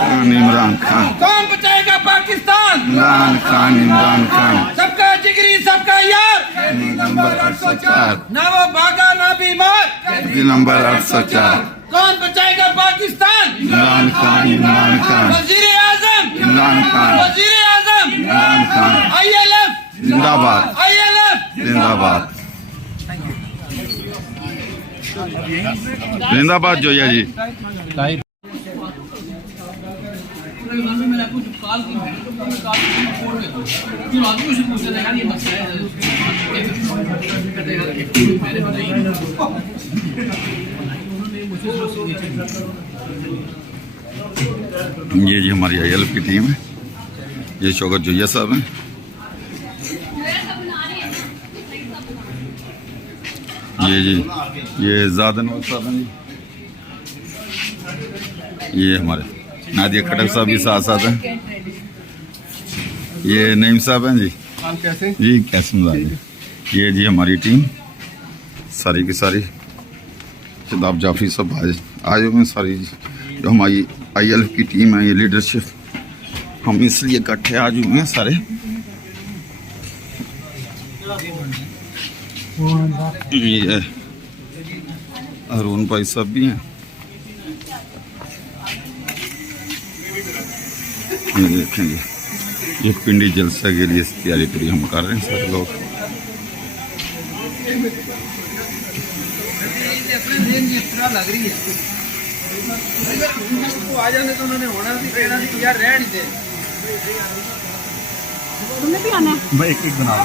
इमरान खान। कौन बचाएगा पाकिस्तान? इमरान खान, इमरान खान। सबका जिगरी सबका यार। नंबर 804। ना वो भागा ना बीमार। नंबर 804। कौन बचाएगा पाकिस्तान? इमरान खान, इमरान खान। वजीर आजम, इमरान खान। वजीर आजम, इमरान खान। ILF जिंदाबाद, ILF। जिंदाबाद, जिंदाबाद जोया जी। ये जी हमारी ILF की टीम है। ये शौकत जोया साहब हैं। ये जी ये ज़ादन साहब हैं जी। ये हमारे नादिया खटक साहब भी साथ साथ हैं। ये नईम साहब हैं जी। जी कैसे जी। ये जी हमारी टीम सारी की सारी शदाब जाफरी सब आए हुए हैं। सारी जो हमारी ILF की टीम है, ये लीडरशिप हम इसलिए इकट्ठे आज हुए हैं सारे। ये अरुण भाई सब भी हैं। ये देखेंगे ये पिंडी जलसा के लिए तैयारी पूरी हम कर रहे हैं सारे लोग। लग रही है आ जाने तो उन्होंने होना भी कहना भी यार रहने दे। तुम्हें भी आना है भाई एक बना दो।